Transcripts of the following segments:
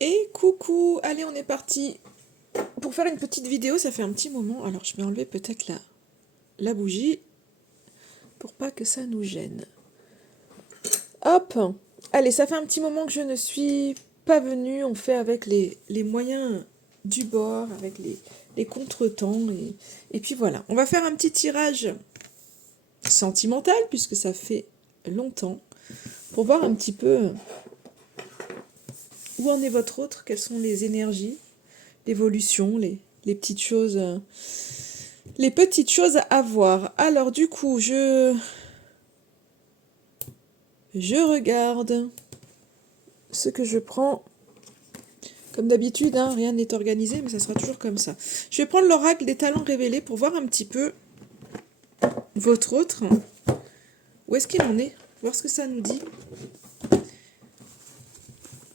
Et coucou, allez on est parti pour faire une petite vidéo, ça fait un petit moment. Alors je vais enlever peut-être la bougie pour pas que ça nous gêne. Hop, allez, ça fait un petit moment que je ne suis pas venue, on fait avec les moyens du bord, avec les contretemps. Et puis voilà, on va faire un petit tirage sentimental puisque ça fait longtemps pour voir un petit peu où en est votre autre, quelles sont les énergies, l'évolution, les petites choses, les petites choses à voir. Alors du coup, je regarde ce que je prends. Comme d'habitude, hein, rien n'est organisé, mais ça sera toujours comme ça. Je vais prendre l'oracle des talents révélés pour voir un petit peu votre autre. Où est-ce qu'il en est? Voir ce que ça nous dit.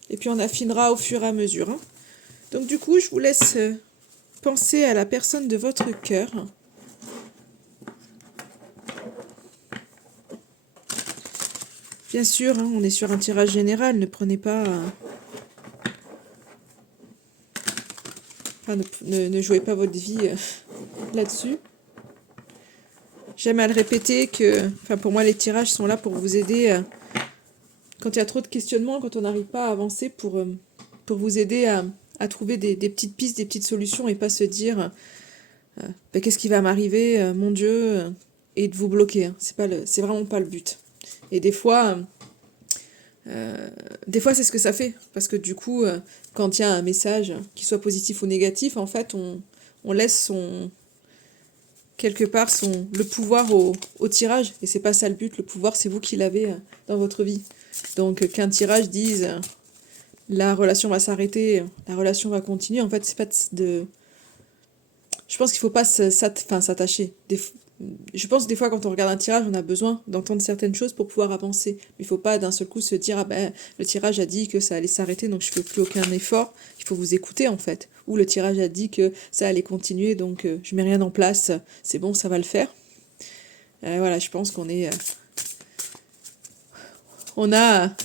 Et puis on affinera au fur et à mesure. Hein. Donc du coup, je vous laisse penser à la personne de votre cœur. Bien sûr, hein, on est sur un tirage général, ne prenez pas... Enfin, ne jouez pas votre vie là-dessus. J'aime à le répéter que... Enfin, pour moi, les tirages sont là pour vous aider... quand il y a trop de questionnements, quand on n'arrive pas à avancer, pour vous aider à trouver des petites pistes, des petites solutions, et pas se dire ben, qu'est-ce qui va m'arriver, mon Dieu, et de vous bloquer. Hein. C'est vraiment pas le but. Et des fois, c'est ce que ça fait. Parce que du coup, quand il y a un message, qu'il soit positif ou négatif, en fait, on laisse quelque part le pouvoir au tirage. Et c'est pas ça le but. Le pouvoir, c'est vous qui l'avez dans votre vie. Donc, qu'un tirage dise la relation va s'arrêter, la relation va continuer, en fait, c'est pas de... Je pense qu'il faut pas s'attacher. Je pense que des fois, quand on regarde un tirage, on a besoin d'entendre certaines choses pour pouvoir avancer. Mais il faut pas d'un seul coup se dire, ah ben, le tirage a dit que ça allait s'arrêter, donc je fais plus aucun effort. Il faut vous écouter, en fait. Ou le tirage a dit que ça allait continuer, donc je mets rien en place, c'est bon, ça va le faire. Voilà, je pense qu'on est... on a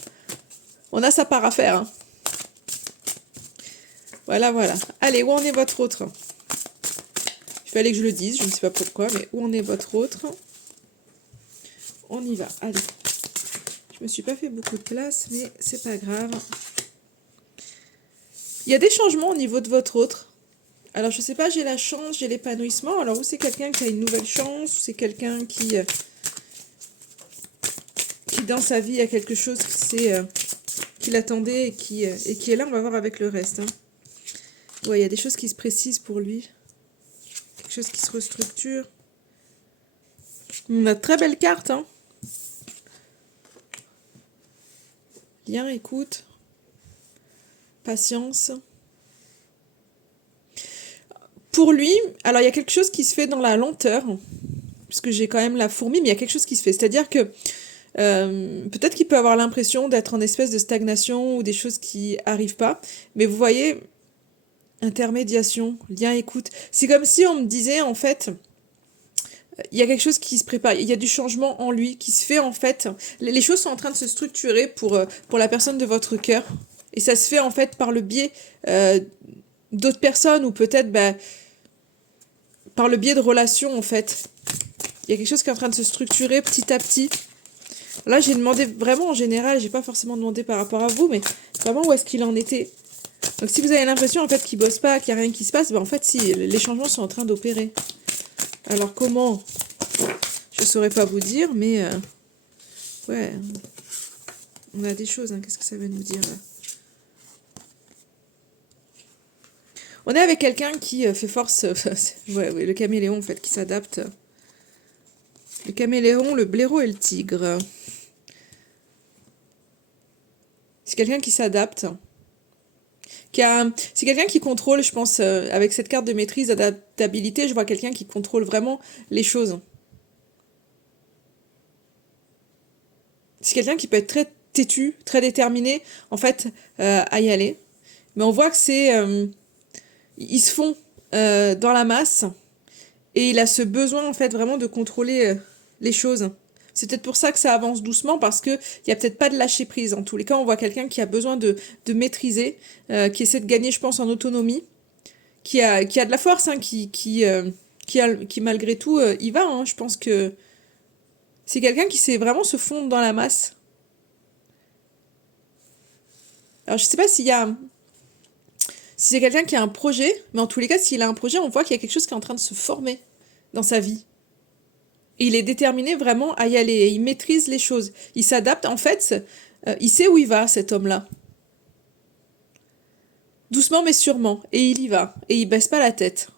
sa part à faire, hein. Voilà, voilà. Allez, où en est votre autre? Il fallait que je le dise, je ne sais pas pourquoi, mais où en est votre autre? On y va, allez. Je me suis pas fait beaucoup de place, mais c'est pas grave. Il y a des changements au niveau de votre autre. Alors, je sais pas, j'ai la chance, j'ai l'épanouissement. Alors, ou c'est quelqu'un qui a une nouvelle chance, ou c'est quelqu'un qui dans sa vie a quelque chose qui l'attendait et qui est là. On va voir avec le reste. Hein. Ouais, il y a des choses qui se précisent pour lui. Quelque chose qui se restructure. On a de très belles cartes, hein. Lien, écoute, patience. Pour lui, alors il y a quelque chose qui se fait dans la lenteur, puisque j'ai quand même la fourmi, mais il y a quelque chose qui se fait. C'est-à-dire que peut-être qu'il peut avoir l'impression d'être en espèce de stagnation ou des choses qui arrivent pas, mais vous voyez, intermédiation, lien, écoute. C'est comme si on me disait, en fait, il y a quelque chose qui se prépare, il y a du changement en lui qui se fait, en fait. Les choses sont en train de se structurer pour la personne de votre cœur. Et ça se fait, en fait, par le biais d'autres personnes ou peut-être par le biais de relations, en fait. Il y a quelque chose qui est en train de se structurer petit à petit. Là, j'ai demandé vraiment en général, j'ai pas forcément demandé par rapport à vous, mais vraiment où est-ce qu'il en était. Donc si vous avez l'impression en fait qu'il bosse pas, qu'il n'y a rien qui se passe, ben en fait si, les changements sont en train d'opérer. Alors comment? Je saurais pas vous dire, mais ouais, on a des choses, hein. Qu'est-ce que ça veut nous dire là? On est avec quelqu'un qui fait force, ouais, le caméléon en fait, qui s'adapte. Le caméléon, le blaireau et le tigre. C'est quelqu'un qui s'adapte. C'est quelqu'un qui contrôle, je pense, avec cette carte de maîtrise, d'adaptabilité, je vois quelqu'un qui contrôle vraiment les choses. C'est quelqu'un qui peut être très têtu, très déterminé, en fait, à y aller. Mais on voit que ils se font dans la masse, et il a ce besoin, en fait, vraiment de contrôler les choses. C'est peut-être pour ça que ça avance doucement, parce que il y a peut-être pas de lâcher prise. En tous les cas, on voit quelqu'un qui a besoin de maîtriser, qui essaie de gagner, je pense, en autonomie, qui a de la force, hein, qui malgré tout y va. Hein. Je pense que c'est quelqu'un qui sait vraiment se fondre dans la masse. Alors je sais pas si c'est quelqu'un qui a un projet, mais en tous les cas, s'il a un projet, on voit qu'il y a quelque chose qui est en train de se former dans sa vie. Et il est déterminé vraiment à y aller. Et il maîtrise les choses. Il s'adapte. En fait, il sait où il va, cet homme-là. Doucement mais sûrement. Et il y va. Et il baisse pas la tête.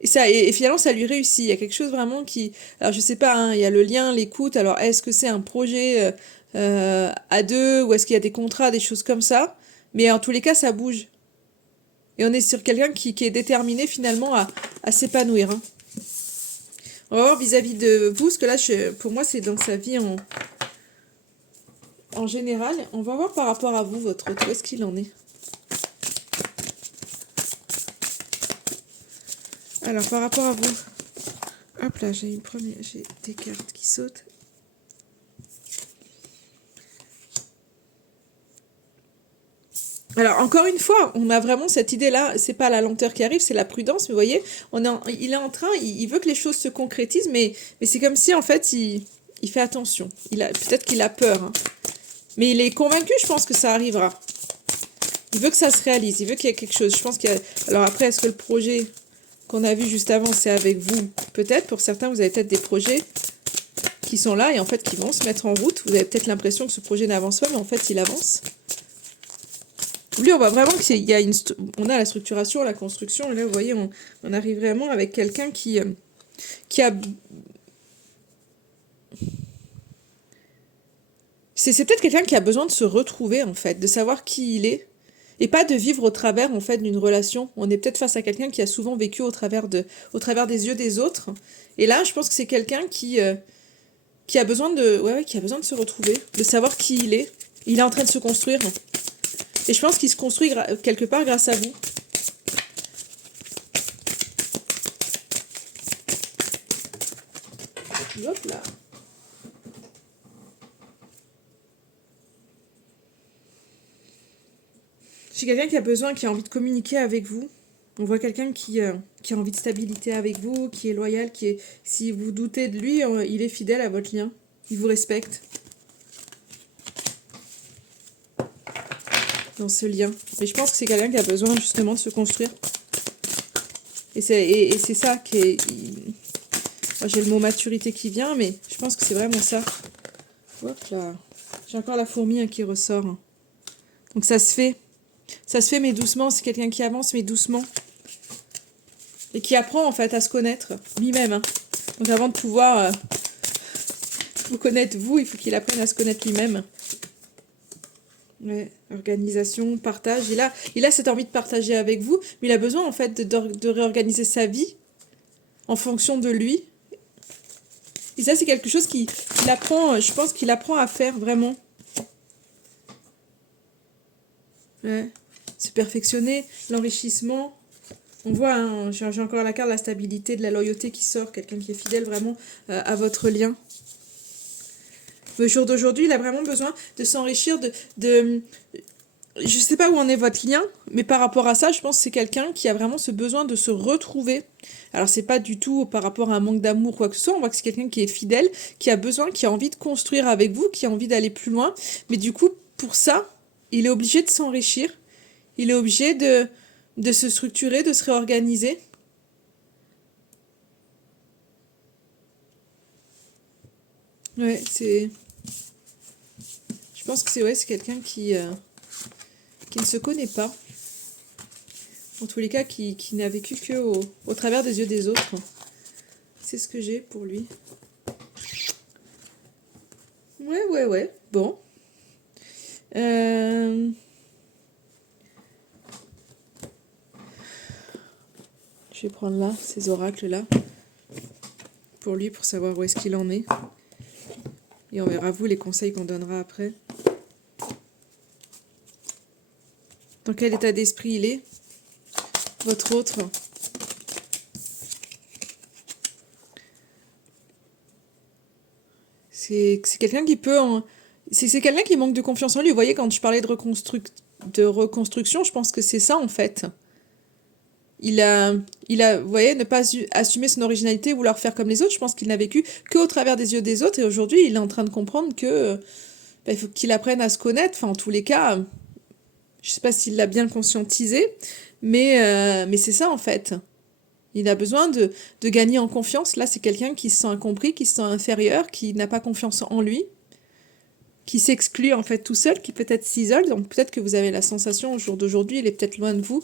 Et finalement, ça lui réussit. Il y a quelque chose vraiment qui... Alors, je sais pas, hein, il y a le lien, l'écoute. Alors, est-ce que c'est un projet à deux, ou est-ce qu'il y a des contrats, des choses comme ça? Mais en tous les cas, ça bouge. Et on est sur quelqu'un qui est déterminé finalement à s'épanouir. Hein. On va voir vis-à-vis de vous, parce que là, pour moi, c'est dans sa vie en général. On va voir par rapport à vous, votre autre, où est-ce qu'il en est. Alors, par rapport à vous, hop là, j'ai des cartes qui sautent. Alors, encore une fois, on a vraiment cette idée-là, c'est pas la lenteur qui arrive, c'est la prudence, mais vous voyez, il est en train, il veut que les choses se concrétisent, mais c'est comme si, en fait, il fait attention. Peut-être qu'il a peur, hein. Mais il est convaincu, je pense que ça arrivera. Il veut que ça se réalise, il veut qu'il y ait quelque chose. Je pense qu'il y a... Alors après, est-ce que le projet qu'on a vu juste avant, c'est avec vous? Peut-être, pour certains, vous avez peut-être des projets qui sont là et en fait qui vont se mettre en route. Vous avez peut-être l'impression que ce projet n'avance pas, mais en fait, il avance. Lui, on voit vraiment on a la structuration, la construction, et là, vous voyez, on arrive vraiment avec quelqu'un qui a... C'est peut-être quelqu'un qui a besoin de se retrouver, en fait, de savoir qui il est, et pas de vivre au travers, en fait, d'une relation. On est peut-être face à quelqu'un qui a souvent vécu au travers des yeux des autres. Et là, je pense que c'est quelqu'un qui a besoin qui a besoin de se retrouver, de savoir qui il est. Il est en train de se construire. Et je pense qu'il se construit quelque part grâce à vous. Hop là. C'est quelqu'un qui a besoin, qui a envie de communiquer avec vous. On voit quelqu'un qui a envie de stabilité avec vous, qui est loyal, si vous doutez de lui, il est fidèle à votre lien. Il vous respecte. Dans ce lien. Mais je pense que c'est quelqu'un qui a besoin justement de se construire. Et c'est ça qui est... Moi, j'ai le mot maturité qui vient, mais je pense que c'est vraiment ça. Hop là. J'ai encore la fourmi, hein, qui ressort. Hein. Donc ça se fait. Ça se fait, mais doucement. C'est quelqu'un qui avance, mais doucement. Et qui apprend, en fait, à se connaître lui-même. Hein. Donc avant de pouvoir vous connaître, vous, il faut qu'il apprenne à se connaître lui-même. Ouais, organisation, partage. Il a cette envie de partager avec vous, mais il a besoin, en fait, de réorganiser sa vie en fonction de lui. Et ça, c'est quelque chose qu'il apprend, je pense qu'il apprend à faire vraiment. Ouais. Se perfectionner, l'enrichissement. On voit, hein, j'ai encore la carte de la stabilité, de la loyauté qui sort, quelqu'un qui est fidèle vraiment à votre lien. Le jour d'aujourd'hui, il a vraiment besoin de s'enrichir, je sais pas où en est votre lien, mais par rapport à ça, je pense que c'est quelqu'un qui a vraiment ce besoin de se retrouver. Alors, c'est pas du tout par rapport à un manque d'amour ou quoi que ce soit, on voit que c'est quelqu'un qui est fidèle, qui a besoin, qui a envie de construire avec vous, qui a envie d'aller plus loin. Mais du coup, pour ça, il est obligé de s'enrichir, il est obligé de se structurer, de se réorganiser. Ouais, je pense que c'est quelqu'un qui ne se connaît pas. En tous les cas, qui n'a vécu que au travers des yeux des autres. C'est ce que j'ai pour lui. Ouais. Bon. Je vais prendre là, ces oracles-là. Pour lui, pour savoir où est-ce qu'il en est. Et on verra, vous, les conseils qu'on donnera après. Dans quel état d'esprit il est, votre autre. C'est quelqu'un qui peut... C'est quelqu'un qui manque de confiance en lui. Vous voyez, quand je parlais de reconstruction, je pense que c'est ça, en fait. Il a, vous voyez, ne pas assumer son originalité, vouloir faire comme les autres. Je pense qu'il n'a vécu que au travers des yeux des autres. Et aujourd'hui, il est en train de comprendre que il faut qu'il apprenne à se connaître. Enfin, en tous les cas, je sais pas s'il l'a bien conscientisé, mais c'est ça, en fait. Il a besoin de gagner en confiance. Là, c'est quelqu'un qui se sent incompris, qui se sent inférieur, qui n'a pas confiance en lui, qui s'exclut en fait tout seul, qui peut-être s'isole. Donc peut-être que vous avez la sensation au jour d'aujourd'hui, il est peut-être loin de vous.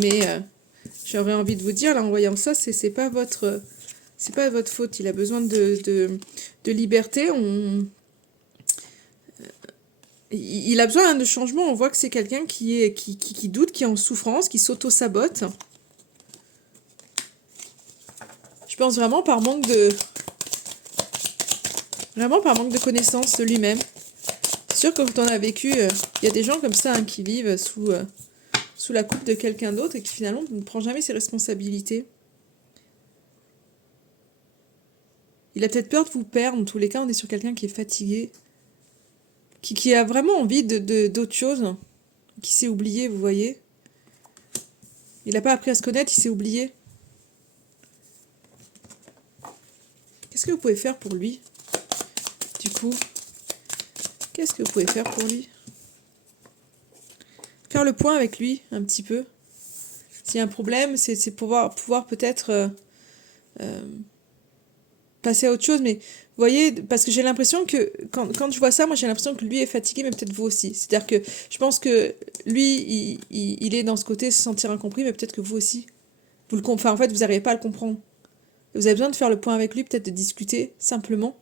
Mais j'aurais envie de vous dire, là, en voyant ça, c'est pas votre faute. Il a besoin de liberté. Il a besoin de changement. On voit que c'est quelqu'un qui doute, qui est en souffrance, qui s'auto-sabote. Je pense vraiment par manque de connaissance de lui-même. C'est sûr que quand on a vécu, il y a des gens comme ça, hein, qui vivent sous la coupe de quelqu'un d'autre et qui finalement ne prend jamais ses responsabilités. Il a peut-être peur de vous perdre. En tous les cas, on est sur quelqu'un qui est fatigué, qui a vraiment envie d'autre chose, qui s'est oublié, vous voyez. Il n'a pas appris à se connaître, il s'est oublié. Qu'est-ce que vous pouvez faire pour lui, du coup? Qu'est-ce que vous pouvez faire pour lui? Faire le point avec lui, un petit peu. S'il y a un problème, c'est pouvoir peut-être passer à autre chose. Mais vous voyez, parce que j'ai l'impression que, quand je vois ça, moi j'ai l'impression que lui est fatigué, mais peut-être vous aussi. C'est-à-dire que je pense que lui, il est dans ce côté se sentir incompris, mais peut-être que vous aussi. Enfin, en fait, vous n'arrivez pas à le comprendre. Vous avez besoin de faire le point avec lui, peut-être de discuter simplement.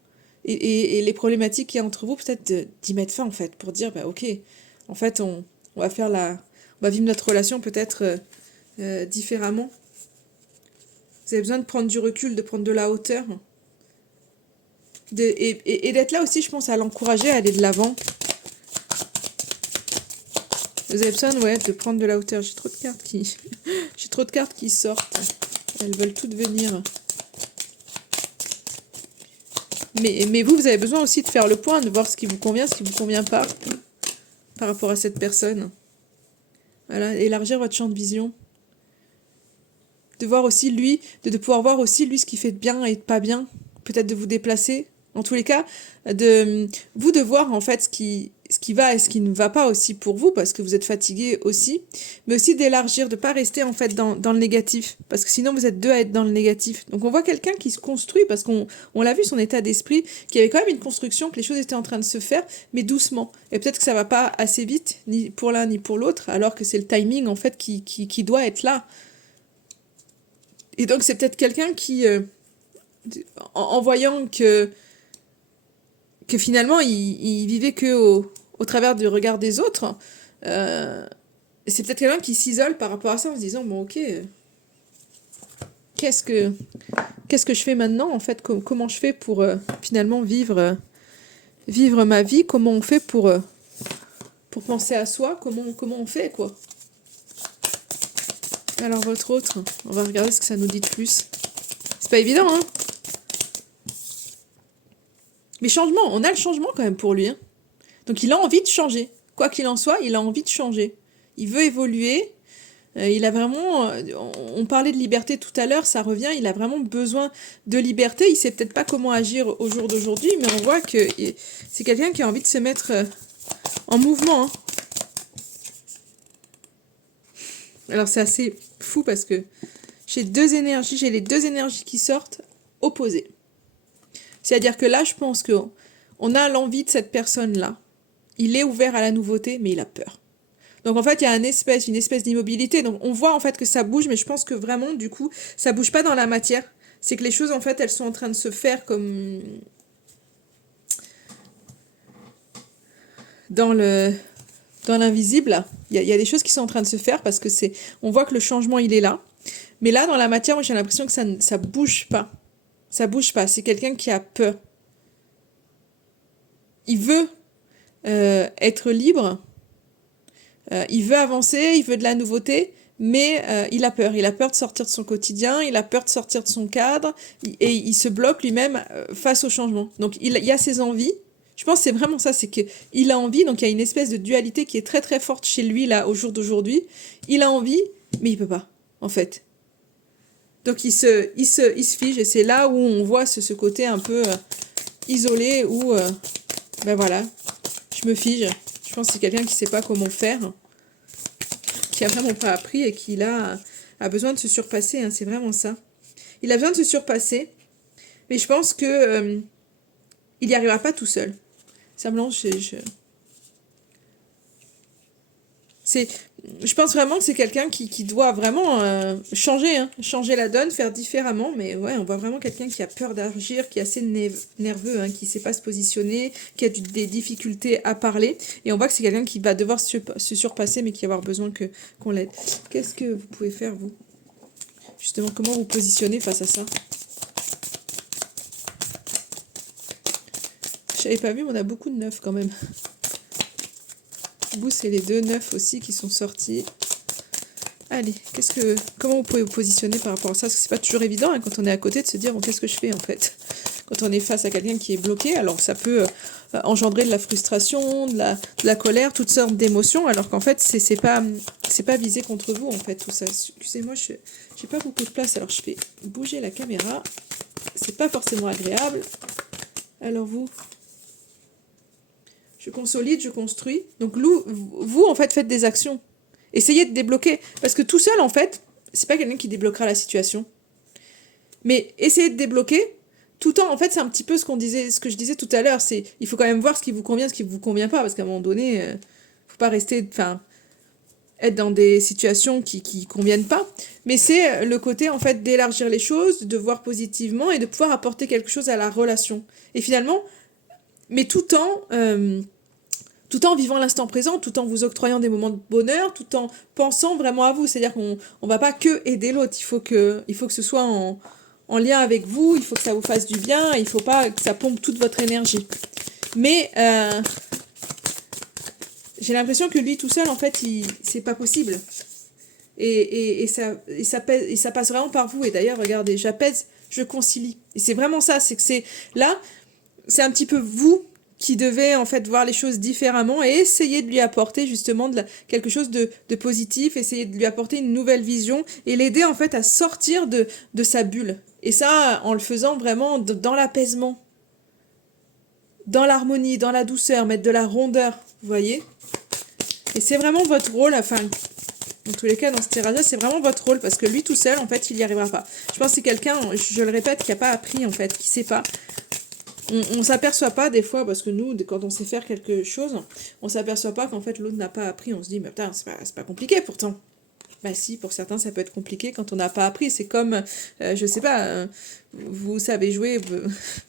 Et les problématiques qu'il y a entre vous, peut-être d'y mettre fin, en fait, pour dire, bah ok, en fait, on va on va vivre notre relation peut-être différemment. Vous avez besoin de prendre du recul, de prendre de la hauteur. Et d'être là aussi, je pense, à l'encourager à aller de l'avant. Vous avez besoin, ouais, de prendre de la hauteur. J'ai trop de cartes j'ai trop de cartes qui sortent. Elles veulent toutes venir. Mais vous avez besoin aussi de faire le point, de voir ce qui vous convient, ce qui vous convient pas, par rapport à cette personne. Voilà, élargir votre champ de vision. De voir aussi lui, de pouvoir voir aussi lui ce qui fait de bien et de pas bien. Peut-être de vous déplacer. En tous les cas, de voir en fait ce qui va et ce qui ne va pas aussi pour vous, parce que vous êtes fatigué aussi, mais aussi d'élargir, de pas rester en fait dans le négatif, parce que sinon vous êtes deux à être dans le négatif. Donc on voit quelqu'un qui se construit, parce qu'on l'a vu, son état d'esprit, qui avait quand même une construction, que les choses étaient en train de se faire, mais doucement. Et peut-être que ça va pas assez vite, ni pour l'un ni pour l'autre, alors que c'est le timing en fait qui doit être là. Et donc c'est peut-être quelqu'un qui, en voyant que finalement il vivait que au travers du regard des autres, c'est peut-être quelqu'un qui s'isole par rapport à ça en se disant, bon ok, qu'est-ce que je fais maintenant en fait, comment je fais pour finalement vivre ma vie, comment on fait pour penser à soi, comment on fait quoi. Alors votre autre, on va regarder ce que ça nous dit de plus. C'est pas évident, hein. Mais changement, on a le changement quand même pour lui, hein. Donc il a envie de changer. Quoi qu'il en soit, il a envie de changer. Il veut évoluer. Il a vraiment... on parlait de liberté tout à l'heure, ça revient. Il a vraiment besoin de liberté. Il sait peut-être pas comment agir au jour d'aujourd'hui, mais on voit que c'est quelqu'un qui a envie de se mettre en mouvement, hein. Alors c'est assez fou parce que j'ai les deux énergies qui sortent opposées. C'est-à-dire que là, je pense qu'on a l'envie de cette personne-là. Il est ouvert à la nouveauté, mais il a peur. Donc en fait, il y a une espèce d'immobilité. Donc on voit en fait que ça bouge, mais je pense que vraiment, du coup, ça bouge pas dans la matière. C'est que les choses, en fait, elles sont en train de se faire comme dans l'invisible. Il y a des choses qui sont en train de se faire parce que on voit que le changement, il est là. Mais là, dans la matière, moi, j'ai l'impression que ça bouge pas. Ça bouge pas. C'est quelqu'un qui a peur. Il veut être libre. Il veut avancer, il veut de la nouveauté, mais il a peur de sortir de son quotidien, il a peur de sortir de son cadre, et il se bloque lui-même face au changement. Donc il y a ses envies. Je pense que c'est vraiment ça, c'est que il a envie, donc il y a une espèce de dualité qui est très très forte chez lui là au jour d'aujourd'hui. Il a envie, mais il peut pas, en fait. Donc il se fige, et c'est là où on voit ce côté un peu isolé, où ben voilà, je me fige. Je pense que c'est quelqu'un qui sait pas comment faire, qui a vraiment pas appris et qui là a besoin de se surpasser, hein, c'est vraiment ça. Il a besoin de se surpasser, mais je pense que il n'y arrivera pas tout seul. Simplement, c'est, je pense vraiment que c'est quelqu'un qui doit vraiment changer, hein, changer la donne, faire différemment. Mais ouais, on voit vraiment quelqu'un qui a peur d'agir, qui est assez nerveux, hein, qui sait pas se positionner, qui a des difficultés à parler. Et on voit que c'est quelqu'un qui va devoir se surpasser, mais qui va avoir besoin qu'on l'aide. Qu'est-ce que vous pouvez faire, vous? Justement, comment vous positionnez face à ça? Je n'avais pas vu, mais on a beaucoup de neufs quand même. Vous, c'est les 2 neufs aussi qui sont sortis. Allez, comment vous pouvez vous positionner par rapport à ça? Parce que c'est pas toujours évident, hein, quand on est à côté, de se dire bon, qu'est-ce que je fais en fait? Quand on est face à quelqu'un qui est bloqué, alors ça peut engendrer de la frustration, de la colère, toutes sortes d'émotions, alors qu'en fait c'est pas visé contre vous en fait tout ça. Excusez-moi, j'ai pas beaucoup de place, alors je fais bouger la caméra. C'est pas forcément agréable. Alors vous, je consolide, je construis. Donc vous en fait faites des actions. Essayez de débloquer. Parce que tout seul, en fait, c'est pas quelqu'un qui débloquera la situation. Mais essayez de débloquer, tout en fait, c'est un petit peu ce que je disais tout à l'heure. C'est, il faut quand même voir ce qui vous convient, ce qui vous convient pas. Parce qu'à un moment donné, faut pas rester, enfin, être dans des situations qui conviennent pas. Mais c'est le côté, en fait, d'élargir les choses, de voir positivement et de pouvoir apporter quelque chose à la relation. Et finalement, mais tout en vivant l'instant présent, tout en vous octroyant des moments de bonheur, tout en pensant vraiment à vous. C'est-à-dire qu'on ne va pas que aider l'autre, il faut que ce soit en lien avec vous, il faut que ça vous fasse du bien, il ne faut pas que ça pompe toute votre énergie. Mais j'ai l'impression que lui tout seul, en fait, c'est pas possible. Et ça passe vraiment par vous. Et d'ailleurs, regardez, j'apaise, je concilie. Et c'est vraiment ça, c'est que là, c'est un petit peu vous qui devez en fait voir les choses différemment et essayer de lui apporter justement quelque chose de positif, essayer de lui apporter une nouvelle vision et l'aider en fait à sortir de sa bulle. Et ça, en le faisant vraiment dans l'apaisement, dans l'harmonie, dans la douceur, mettre de la rondeur, vous voyez? Et c'est vraiment votre rôle, enfin, dans tous les cas, dans ce tirage-là, c'est vraiment votre rôle, parce que lui tout seul, en fait, il n'y arrivera pas. Je pense que c'est quelqu'un, je le répète, qui n'a pas appris, en fait, qui ne sait pas. On s'aperçoit pas des fois, parce que nous, quand on sait faire quelque chose, on s'aperçoit pas qu'en fait l'autre n'a pas appris. On se dit, mais putain, c'est pas compliqué pourtant. Bah si, pour certains, ça peut être compliqué quand on n'a pas appris. C'est comme, je sais pas, vous savez jouer,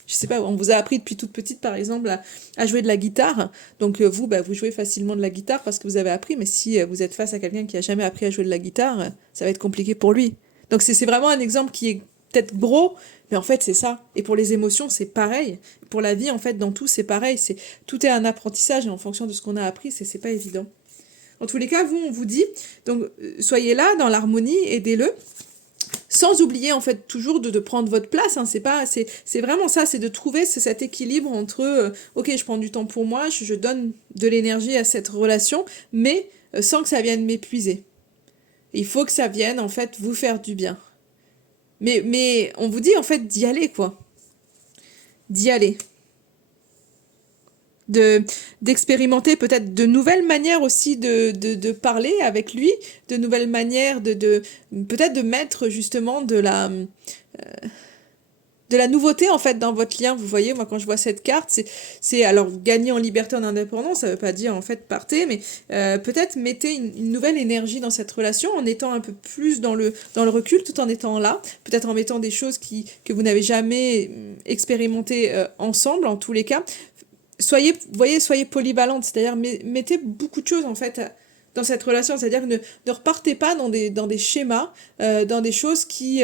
je sais pas, on vous a appris depuis toute petite, par exemple, à jouer de la guitare. Donc vous, bah, vous jouez facilement de la guitare parce que vous avez appris. Mais si vous êtes face à quelqu'un qui a jamais appris à jouer de la guitare, ça va être compliqué pour lui. Donc c'est vraiment un exemple qui est peut-être gros, mais en fait c'est ça. Et pour les émotions, c'est pareil. Pour la vie, en fait, dans tout, c'est pareil. Tout est un apprentissage et en fonction de ce qu'on a appris, c'est pas évident. En tous les cas, vous, on vous dit, donc soyez là dans l'harmonie, aidez-le, sans oublier en fait toujours de prendre votre place. Hein, c'est vraiment ça, c'est de trouver cet équilibre entre, ok, je prends du temps pour moi, je donne de l'énergie à cette relation, mais sans que ça vienne m'épuiser. Il faut que ça vienne en fait vous faire du bien. Mais on vous dit en fait d'y aller, quoi. D'y aller. D'expérimenter peut-être de nouvelles manières aussi de parler avec lui, de nouvelles manières peut-être de mettre justement de la nouveauté en fait dans votre lien. Vous voyez, moi quand je vois cette carte, c'est alors gagner en liberté, en indépendance, ça veut pas dire en fait partez, mais peut-être mettez une nouvelle énergie dans cette relation en étant un peu plus dans le recul, tout en étant là, peut-être en mettant des choses que vous n'avez jamais expérimentées ensemble en tous les cas. Soyez polyvalente, c'est-à-dire mettez beaucoup de choses en fait dans cette relation, c'est-à-dire ne repartez pas dans des schémas, dans des choses qui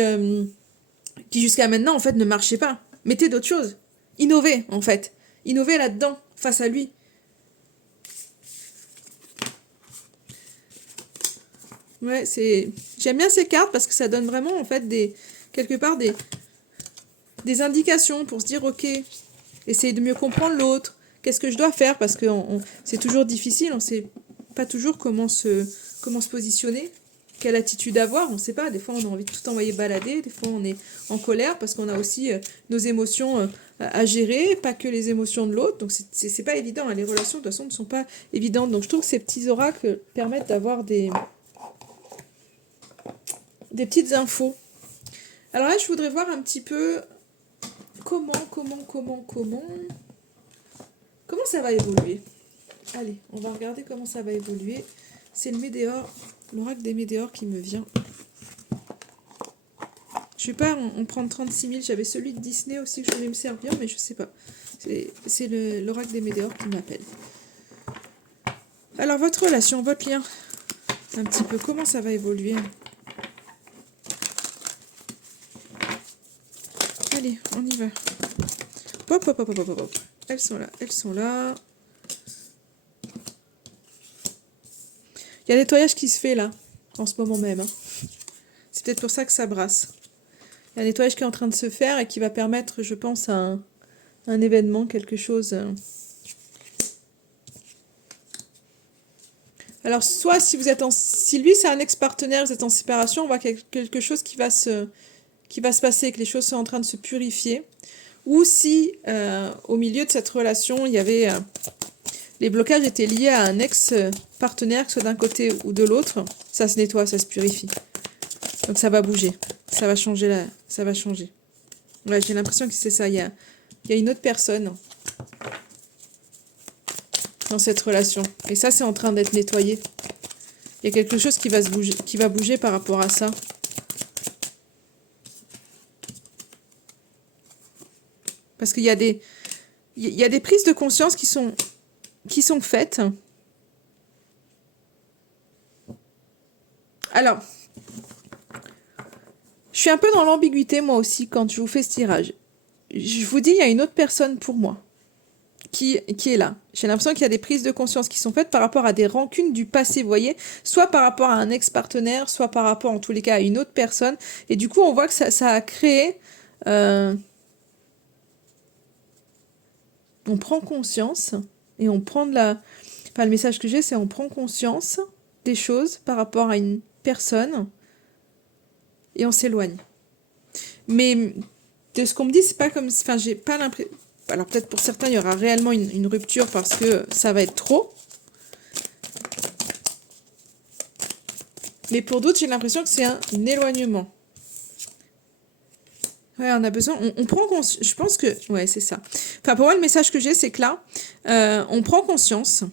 jusqu'à maintenant en fait ne marchaient pas. Mettez d'autres choses, innovez en fait, innovez là-dedans face à lui. Ouais, c'est... J'aime bien ces cartes parce que ça donne vraiment, en fait, quelque part, des indications pour se dire, ok, essayer de mieux comprendre l'autre. Qu'est-ce que je dois faire? Parce que c'est toujours difficile, on sait pas toujours comment se positionner, quelle attitude avoir, on sait pas. Des fois, on a envie de tout envoyer balader, des fois, on est en colère parce qu'on a aussi nos émotions à gérer, pas que les émotions de l'autre. Donc, c'est pas évident, hein. Les relations, de toute façon, ne sont pas évidentes. Donc, je trouve que ces petits oracles permettent d'avoir des petites infos. Alors là, je voudrais voir un petit peu comment ça va évoluer. Allez, on va regarder comment ça va évoluer. C'est le météore, l'oracle des météores qui me vient. Je vais pas en prendre 36 000. J'avais celui de Disney aussi que je voulais me servir, mais je sais pas. C'est l'oracle des météores qui m'appelle. Alors, votre relation, votre lien, un petit peu, comment ça va évoluer? Allez, on y va. Hop, hop, hop, hop, hop, hop. Elles sont là, elles sont là. Il y a un nettoyage qui se fait là, en ce moment même. Hein. C'est peut-être pour ça que ça brasse. Il y a un nettoyage qui est en train de se faire et qui va permettre, je pense, un événement, quelque chose. Alors, soit si lui c'est un ex-partenaire, vous êtes en séparation, on voit qu'il y a quelque chose qui va se passer, que les choses sont en train de se purifier. Ou si, au milieu de cette relation, il y avait... les blocages étaient liés à un ex-partenaire, que ce soit d'un côté ou de l'autre, ça se nettoie, ça se purifie. Donc ça va bouger, ça va changer là, ça va changer. Ouais, j'ai l'impression que c'est ça, il y a une autre personne dans cette relation. Et ça, c'est en train d'être nettoyé. Il y a quelque chose qui va bouger par rapport à ça. Parce qu'il y a des prises de conscience qui sont faites. Alors, je suis un peu dans l'ambiguïté moi aussi quand je vous fais ce tirage. Je vous dis, il y a une autre personne pour moi qui est là. J'ai l'impression qu'il y a des prises de conscience qui sont faites par rapport à des rancunes du passé, vous voyez, soit par rapport à un ex-partenaire, soit par rapport en tous les cas à une autre personne. Et du coup, on voit que ça a créé... on prend conscience et on prend Enfin, le message que j'ai, c'est on prend conscience des choses par rapport à une personne et on s'éloigne. Mais de ce qu'on me dit, c'est pas comme... Enfin, j'ai pas l'impression... Alors peut-être pour certains, il y aura réellement une rupture parce que ça va être trop. Mais pour d'autres, j'ai l'impression que c'est un éloignement. Ouais, on a besoin... On prend conscience... Je pense que... Ouais, c'est ça. Enfin, pour moi, le message que j'ai, c'est que là, on prend conscience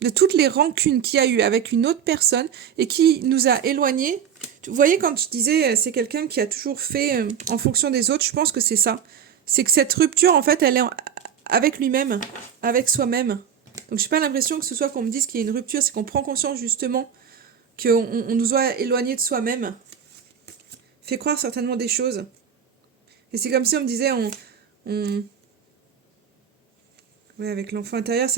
de toutes les rancunes qu'il y a eu avec une autre personne et qui nous a éloignés. Vous voyez, quand je disais c'est quelqu'un qui a toujours fait en fonction des autres, je pense que c'est ça. C'est que cette rupture, en fait, elle est avec lui-même, avec soi-même. Donc, j'ai pas l'impression que ce soit qu'on me dise qu'il y a une rupture, c'est qu'on prend conscience justement qu'on nous a éloignés de soi-même. Fait croire certainement des choses. Et c'est comme si on me disait, ouais, avec l'enfant intérieur,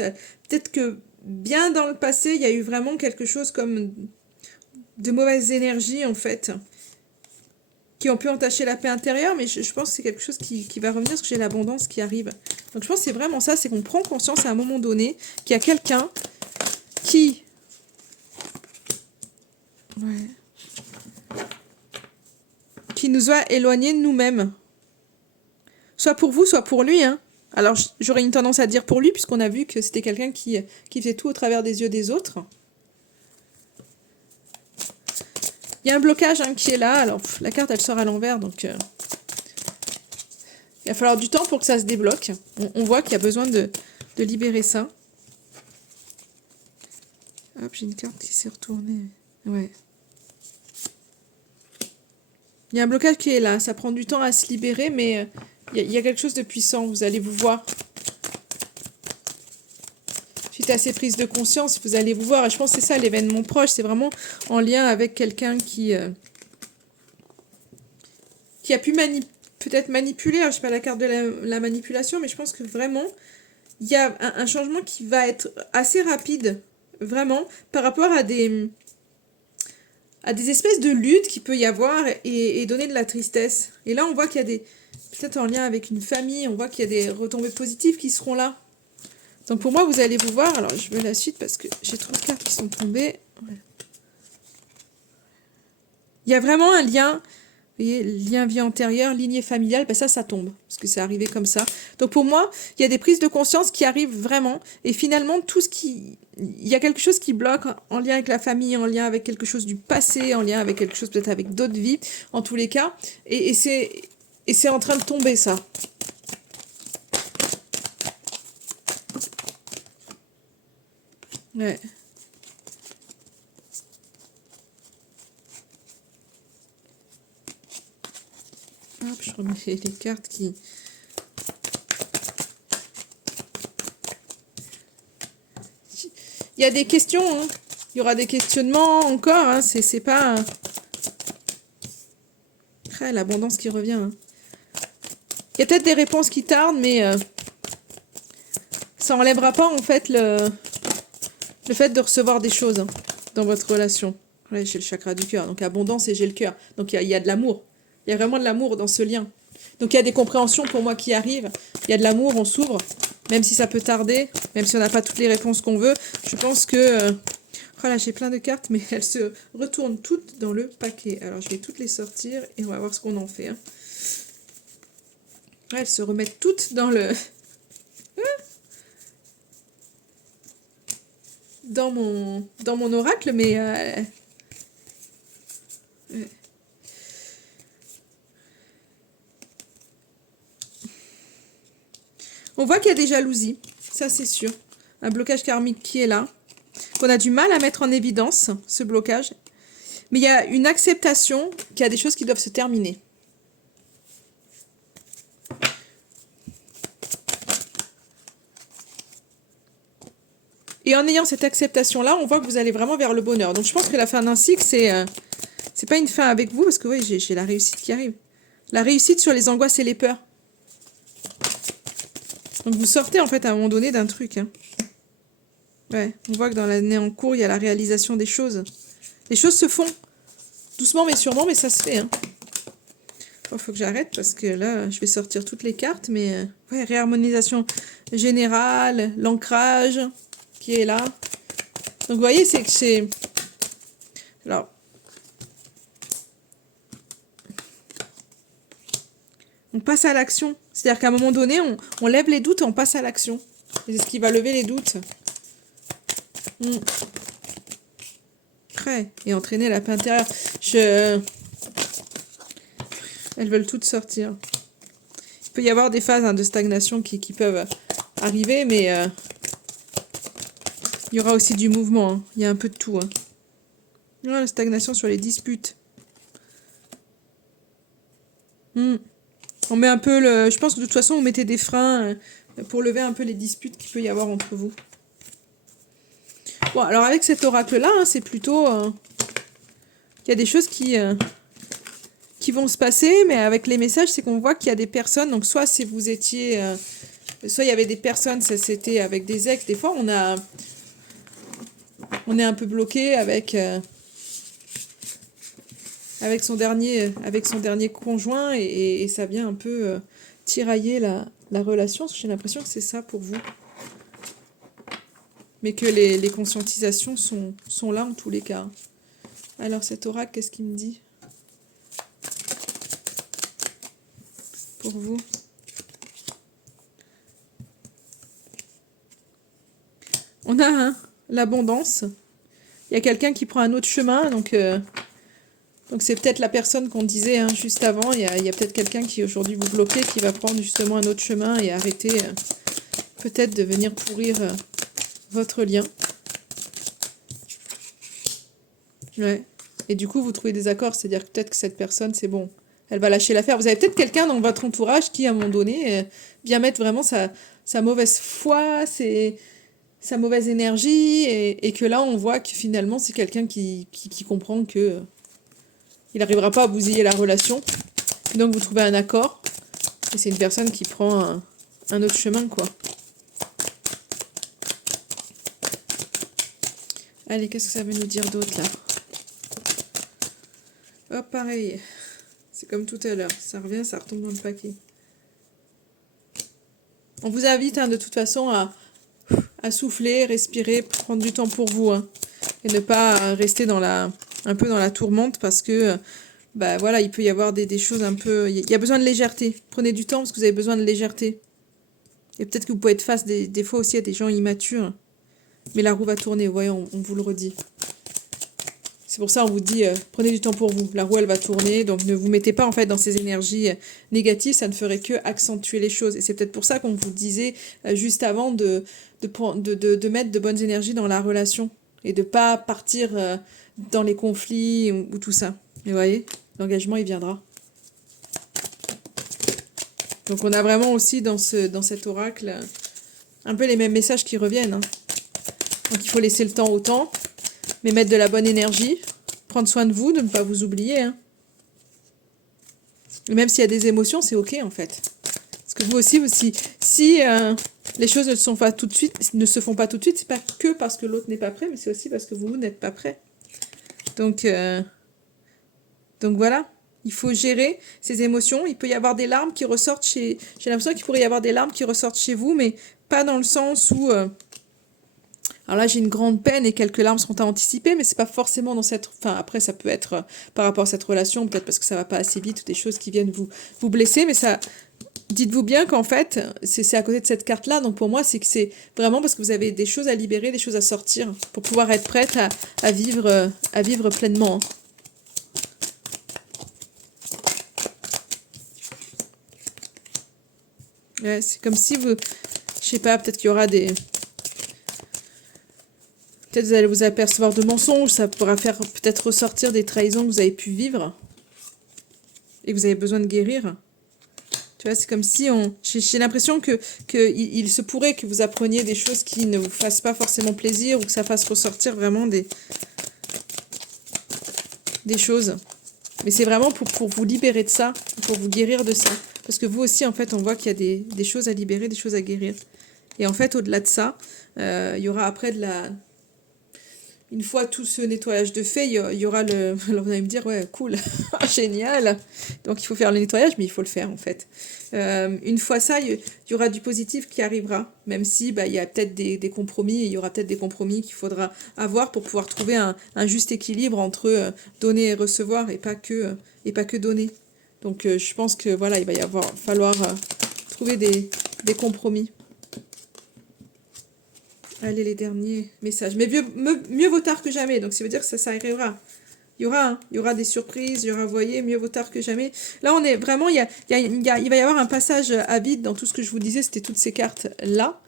peut-être que bien dans le passé, il y a eu vraiment quelque chose comme de mauvaises énergies, en fait, qui ont pu entacher la paix intérieure, mais je pense que c'est quelque chose qui va revenir, parce que j'ai l'abondance qui arrive. Donc je pense que c'est vraiment ça, c'est qu'on prend conscience à un moment donné qu'il y a quelqu'un qui... Ouais. Qui nous a éloignés de nous-mêmes. Soit pour vous, soit pour lui, hein. Alors j'aurais une tendance à dire pour lui, puisqu'on a vu que c'était quelqu'un qui faisait tout au travers des yeux des autres. Il y a un blocage qui est là. Alors, la carte, elle sort à l'envers, donc... il va falloir du temps pour que ça se débloque. On voit qu'il y a besoin de libérer ça. Hop, j'ai une carte qui s'est retournée. Ouais. Il y a un blocage qui est là. Ça prend du temps à se libérer, mais il y a quelque chose de puissant. Vous allez vous voir. Suite à ces prises de conscience, vous allez vous voir. Et je pense que c'est ça, l'événement proche. C'est vraiment en lien avec quelqu'un qui a pu peut-être manipuler. Alors, je sais pas la carte de la manipulation, mais je pense que vraiment, il y a un changement qui va être assez rapide, vraiment, par rapport à des à des espèces de luttes qu'il peut y avoir et donner de la tristesse. Et là, on voit qu'il y a des... Peut-être en lien avec une famille, on voit qu'il y a des retombées positives qui seront là. Donc pour moi, vous allez vous voir. Alors, je veux la suite parce que j'ai trop de cartes qui sont tombées. Ouais. Il y a vraiment un lien... Vous voyez, lien vie antérieure, lignée familiale, ben ça tombe, parce que c'est arrivé comme ça. Donc pour moi, il y a des prises de conscience qui arrivent vraiment, et finalement, tout ce qui... Il y a quelque chose qui bloque en lien avec la famille, en lien avec quelque chose du passé, en lien avec quelque chose peut-être avec d'autres vies, en tous les cas, et c'est en train de tomber, ça. Ouais. Hop, je remets les cartes qui... Il y a des questions, hein. Il y aura des questionnements encore, hein. C'est pas... Ah, l'abondance qui revient, hein. Il y a peut-être des réponses qui tardent, mais ça enlèvera pas, en fait, le fait de recevoir des choses, hein, dans votre relation. Ouais, j'ai le chakra du cœur, donc abondance et j'ai le cœur. Donc il y a de l'amour. Il y a vraiment de l'amour dans ce lien. Donc il y a des compréhensions pour moi qui arrivent. Il y a de l'amour, on s'ouvre. Même si ça peut tarder, même si on n'a pas toutes les réponses qu'on veut. Je pense que... Oh là, j'ai plein de cartes, mais elles se retournent toutes dans le paquet. Alors je vais toutes les sortir et on va voir ce qu'on en fait. Hein. Ouais, elles se remettent toutes dans le... dans mon oracle, mais... Ouais. On voit qu'il y a des jalousies, ça c'est sûr. Un blocage karmique qui est là. On a du mal à mettre en évidence, ce blocage. Mais il y a une acceptation qu'il y a des choses qui doivent se terminer. Et en ayant cette acceptation-là, on voit que vous allez vraiment vers le bonheur. Donc je pense que la fin d'un cycle, c'est pas une fin avec vous, parce que oui, j'ai la réussite qui arrive. La réussite sur les angoisses et les peurs. Donc vous sortez en fait à un moment donné d'un truc. Hein. Ouais, on voit que dans l'année en cours, il y a la réalisation des choses. Les choses se font. Doucement mais sûrement, mais ça se fait. Hein. Bon, faut que j'arrête parce que là, je vais sortir toutes les cartes. Mais ouais, réharmonisation générale, l'ancrage qui est là. Donc vous voyez, c'est que c'est... Alors... On passe à l'action. C'est-à-dire qu'à un moment donné, on lève les doutes et on passe à l'action. Et c'est ce qui va lever les doutes. Prêt. Et entraîner la paix intérieure. Elles veulent toutes sortir. Il peut y avoir des phases de stagnation qui peuvent arriver, mais il y aura aussi du mouvement. Hein. Il y a un peu de tout. Hein. Oh, la stagnation sur les disputes. On met un peu le... Je pense que de toute façon, vous mettez des freins pour lever un peu les disputes qu'il peut y avoir entre vous. Bon, alors avec cet oracle-là, hein, c'est plutôt... Il y a des choses qui vont se passer, mais avec les messages, c'est qu'on voit qu'il y a des personnes... Donc soit si vous étiez... soit il y avait des personnes, ça c'était avec des ex. Des fois, on est un peu bloqué avec son dernier conjoint et ça vient un peu tirailler la relation. J'ai l'impression que c'est ça pour vous. Mais que les conscientisations sont là en tous les cas. Alors cet oracle, qu'est-ce qu'il me dit pour vous? On a l'abondance. Il y a quelqu'un qui prend un autre chemin, donc c'est peut-être la personne qu'on disait hein, juste avant. Il y a peut-être quelqu'un qui aujourd'hui vous bloquez, qui va prendre justement un autre chemin et arrêter peut-être de venir pourrir votre lien. Ouais. Et du coup, vous trouvez des accords, c'est-à-dire que peut-être que cette personne, c'est bon, elle va lâcher l'affaire. Vous avez peut-être quelqu'un dans votre entourage qui, à un moment donné, vient mettre vraiment sa mauvaise foi, sa mauvaise énergie, et que là, on voit que finalement, c'est quelqu'un qui comprend que il n'arrivera pas à bousiller la relation. Donc, vous trouvez un accord, et c'est une personne qui prend un autre chemin, quoi. Allez, qu'est-ce que ça veut nous dire d'autre, là? Hop, pareil. C'est comme tout à l'heure. Ça revient, ça retombe dans le paquet. On vous invite de toute façon à souffler, respirer, prendre du temps pour vous. Et ne pas rester un peu dans la tourmente parce que bah voilà, il peut y avoir des choses un peu... Il y a besoin de légèreté. Prenez du temps parce que vous avez besoin de légèreté. Et peut-être que vous pouvez être face des fois aussi à des gens immatures. Mais la roue va tourner, vous voyez, on vous le redit. C'est pour ça on vous dit, prenez du temps pour vous. La roue, elle va tourner, donc ne vous mettez pas en fait dans ces énergies négatives, ça ne ferait que accentuer les choses. Et c'est peut-être pour ça qu'on vous disait juste avant de mettre de bonnes énergies dans la relation et de pas partir dans les conflits ou tout ça. Et vous voyez, l'engagement, il viendra. Donc on a vraiment aussi dans cet oracle un peu les mêmes messages qui reviennent. Donc il faut laisser le temps au temps, mais mettre de la bonne énergie, prendre soin de vous, de ne pas vous oublier. Et même s'il y a des émotions, c'est ok en fait. Parce que vous aussi, si les choses ne se font pas tout de suite, c'est pas que parce que l'autre n'est pas prêt, mais c'est aussi parce que vous n'êtes pas prêt. Donc voilà. Il faut gérer ces émotions. Il peut y avoir des larmes qui ressortent chez... J'ai l'impression qu'il pourrait y avoir des larmes qui ressortent chez vous, mais pas dans le sens où... Alors là, j'ai une grande peine et quelques larmes seront à anticiper, mais c'est pas forcément dans cette... Enfin, après, ça peut être par rapport à cette relation, peut-être parce que ça va pas assez vite ou des choses qui viennent vous blesser, mais ça... Dites-vous bien qu'en fait, c'est à côté de cette carte-là, donc pour moi, c'est que c'est vraiment parce que vous avez des choses à libérer, des choses à sortir, pour pouvoir être prête à vivre pleinement. Ouais, c'est comme si vous... Je sais pas, peut-être qu'il y aura des... Peut-être vous allez vous apercevoir de mensonges, ça pourra faire peut-être ressortir des trahisons que vous avez pu vivre et que vous avez besoin de guérir. Tu vois, c'est comme si j'ai l'impression que il se pourrait que vous appreniez des choses qui ne vous fassent pas forcément plaisir ou que ça fasse ressortir vraiment des choses. Mais c'est vraiment pour vous libérer de ça, pour vous guérir de ça. Parce que vous aussi, en fait, on voit qu'il y a des choses à libérer, des choses à guérir. Et en fait, au-delà de ça, il y aura après de la... Une fois tout ce nettoyage de fait, il y aura le... Alors vous allez me dire, ouais, cool, génial. Donc il faut faire le nettoyage, mais il faut le faire en fait. Une fois ça, il y aura du positif qui arrivera, même si il y a peut-être des compromis, il y aura peut-être des compromis qu'il faudra avoir pour pouvoir trouver un juste équilibre entre donner et recevoir et pas que donner. Donc je pense que voilà, il va falloir trouver des compromis. Allez, les derniers messages. Mais mieux vaut tard que jamais. Donc, ça veut dire que ça arrivera. Il y aura des surprises. Il y aura, vous voyez, mieux vaut tard que jamais. Là, on est vraiment... il va y avoir un passage à vide dans tout ce que je vous disais. C'était toutes ces cartes-là.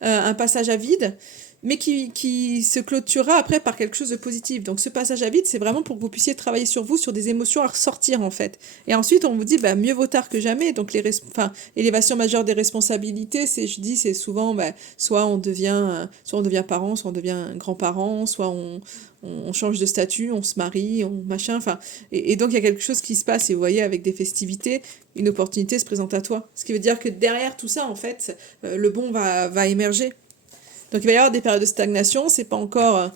Un passage à vide. Mais qui se clôturera après par quelque chose de positif. Donc ce passage à vide, c'est vraiment pour que vous puissiez travailler sur vous, sur des émotions à ressortir en fait. Et ensuite, on vous dit, mieux vaut tard que jamais. Donc l'élévation majeure des responsabilités, c'est souvent, soit on devient parent, soit on devient grand-parent, soit on change de statut, on se marie, machin, et donc il y a quelque chose qui se passe, et vous voyez, avec des festivités, une opportunité se présente à toi. Ce qui veut dire que derrière tout ça, en fait, le bon va émerger. Donc il va y avoir des périodes de stagnation, c'est pas encore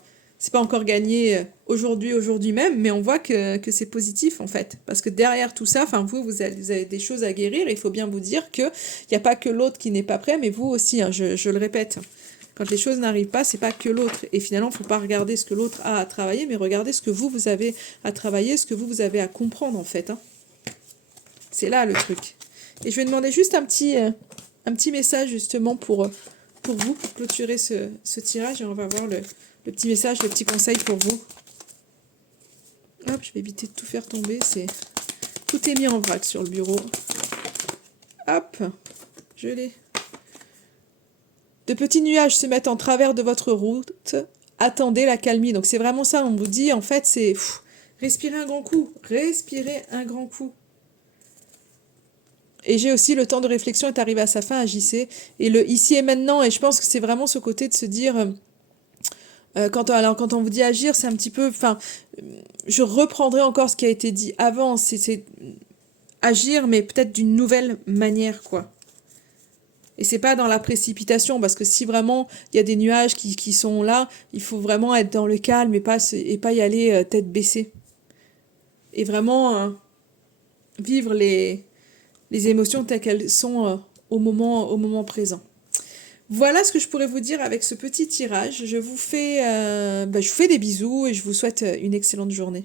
gagné aujourd'hui même, mais on voit que c'est positif en fait, parce que derrière tout ça, vous avez des choses à guérir, et il faut bien vous dire que il y a pas que l'autre qui n'est pas prêt, mais vous aussi, je le répète. Quand les choses n'arrivent pas, c'est pas que l'autre, et finalement, faut pas regarder ce que l'autre a à travailler, mais regarder ce que vous avez à travailler, ce que vous avez à comprendre en fait. C'est là le truc. Et je vais demander juste un petit message justement pour vous, pour clôturer ce tirage, et on va voir le petit message, le petit conseil pour vous. Hop, je vais éviter de tout faire tomber, tout est mis en vrac sur le bureau. Hop, je l'ai. De petits nuages se mettent en travers de votre route, attendez la calmie. Donc c'est vraiment ça, on vous dit, en fait, c'est respirez un grand coup, respirez un grand coup. Et j'ai aussi le temps de réflexion est arrivé à sa fin, agissez. Et le ici et maintenant, et je pense que c'est vraiment ce côté de se dire, quand on vous dit agir, c'est un petit peu, je reprendrai encore ce qui a été dit avant, c'est agir, mais peut-être d'une nouvelle manière, quoi. Et c'est pas dans la précipitation, parce que si vraiment il y a des nuages qui sont là, il faut vraiment être dans le calme et pas y aller tête baissée. et vraiment vivre les émotions telles qu'elles sont au moment présent. Voilà ce que je pourrais vous dire avec ce petit tirage. Je vous fais des bisous et je vous souhaite une excellente journée.